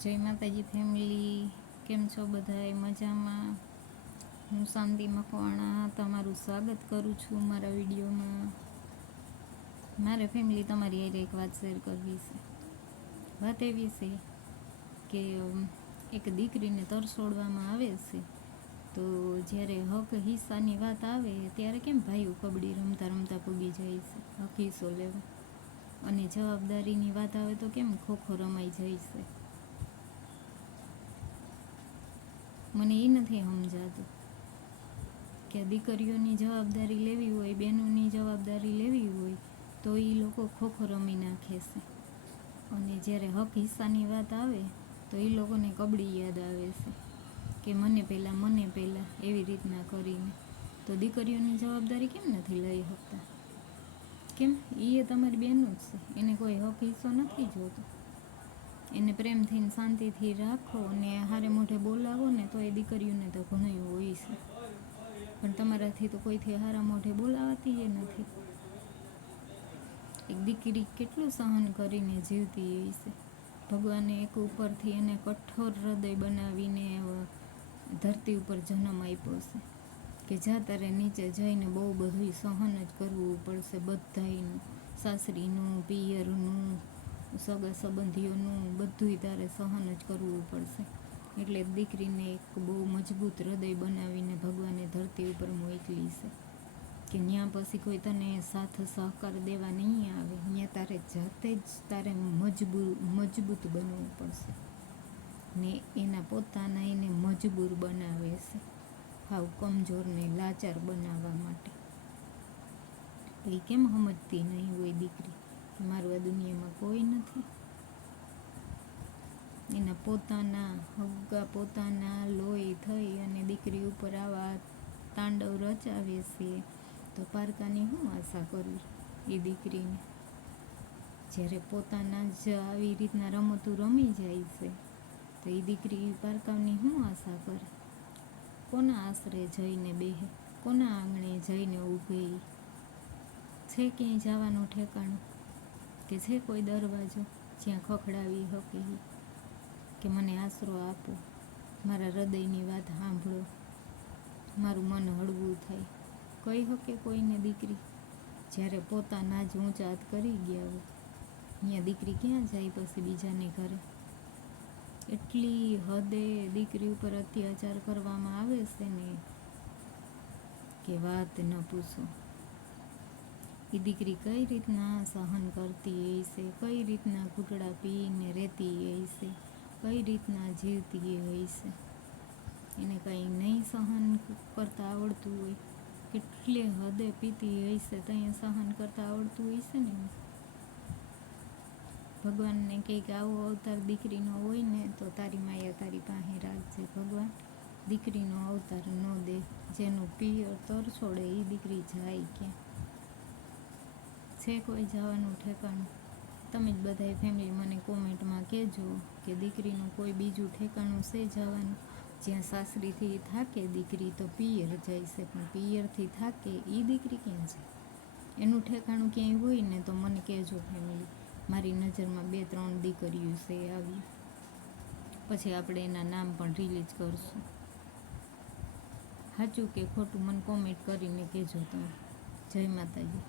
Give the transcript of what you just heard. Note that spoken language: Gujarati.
જય માતાજી ફેમિલી, કેમ છો બધાય? મજામાં? હું શાંતિ મકવાણા તમારું સ્વાગત કરું છું મારા વિડીયોમાં. મારે ફેમિલી તમારી હારે એક વાત શેર કરવી છે. વાત એવી છે કે એક દીકરીને તરસોડવામાં આવે છે, તો જ્યારે હક હિસ્સાની વાત આવે ત્યારે કેમ ભાઈઓ કબડ્ડી રમતા રમતા પૂગી જાય છે હક હિસ્સો લેવા, અને જવાબદારીની વાત આવે તો કેમ ખોખો રમાઈ જાય છે. મને એ નથી સમજાતું કે દીકરીઓની જવાબદારી લેવી હોય, બહેનોની જવાબદારી લેવી હોય તો એ લોકો ખોખો રમી નાખે છે, અને જ્યારે હક હિસ્સાની વાત આવે તો એ લોકોને કબડ્ડી યાદ આવે છે કે મને પહેલાં એવી રીતના કરીને. તો દીકરીઓની જવાબદારી કેમ નથી લઈ શકતા? કેમ? એ તમારી બહેનો જ છે, એને કોઈ હક હિસ્સો નથી જોતો. એને પ્રેમથી શાંતિથી રાખો અને હારે મોઢે બોલાવો ને તો એ દીકરીઓને તો ઘણું હોય છે, પણ તમારાથી તો કોઈથી હારા મોઢે બોલાવાતી એ નથી. એક દીકરી કેટલું સહન કરીને જીવતી હોય છે. ભગવાને એક ઉપરથી એને કઠોર હૃદય બનાવીને ધરતી ઉપર જન્મ આપ્યો છે કે જા તારે નીચે જઈને બહુ બધું સહન જ કરવું પડશે, બધાયનું, સાસરીનું, પિયરનું, સગા સંબંધીઓનું, બધુંય તારે સહન જ કરવું પડશે. એટલે દીકરીને એક બહુ મજબૂત હૃદય બનાવીને ભગવાને ધરતી ઉપર મોકલી છે કે ત્યાં પછી કોઈ તને સાથ સહકાર દેવા નહીં આવે, ત્યાં તારે જાતે જ તારે મજબૂત બનવું પડશે. ને એના પોતાના એને મજબૂર બનાવે છે, હાવ કમજોરને લાચાર બનાવવા માટે. એ કેમ સમજતી નહીં હોય દીકરી કે મારું આ દુનિયામાં કોઈ નથી? એના પોતાના લોહી થઈ અને દીકરી ઉપર આવા તાંડવ રચાવે છે, તો પારકાની શું આશા કરવી એ દીકરીને? જ્યારે પોતાના જ આવી રીતના રમતું રમી જાય છે તો એ દીકરી પારકાની શું આશા કરે? કોના આશરે જઈને બેહે? કોના આંગણે જઈને ઊભે? છે ક્યાંય જવાનું ઠેકાણું? કે છે કોઈ દરવાજો જ્યાં ખખડાવી શકે કે મને આશરો આપો, મારા હૃદયની વાત સાંભળો, મારું મન હળવું થાય? કહી શકે કોઈને દીકરી? જ્યારે પોતાના જ ઊંચા હાથ કરી ગયા હોય ત્યાં દીકરી ક્યાં જાય પછી બીજાને ઘરે? એટલી હદે દીકરી ઉપર અત્યાચાર કરવામાં આવે છે ને કે વાત ન પૂછો. એ દીકરી કઈ રીતના સહન કરતી હશે, કઈ રીતના ઘૂંટડા પીને રહેતી હશે, કઈ રીતના જીવતી હશે. એને કંઈ નહીં સહન કરતા આવડતું હોય, કેટલી હદે પીતી હશે તો અહીંયા સહન કરતા આવડતું હશે ને. ભગવાનને કહે કે આવો અવતાર દીકરીનો હોય ને તો તારી માયા તારી પાસે રાખજે. ભગવાન દીકરીનો અવતાર ન દે, જેનું પિયર તરછોડે એ દીકરી જાય ક્યાં? છે કોઈ જવાનું ઠેકાણું? તમે જ બધાય ફેમિલી મને કોમેન્ટમાં કહેજો કે દીકરીનું કોઈ બીજું ઠેકાણું છે જવાનું? જ્યાં સાસરીથી થાકે દીકરી તો પિયર જાય છે, પણ પિયરથી થાકે એ દીકરી ક્યાં જાય? એનું ઠેકાણું ક્યાંય હોય ને તો મને કહેજો ફેમિલી. મારી નજરમાં 2-3 દીકરીઓ છે આવી, પછી આપણે એના નામ પણ રિલીઝ કરશું. સાચું કે ખોટું મને કોમેન્ટ કરીને કહેજો તમે. જય માતાજી.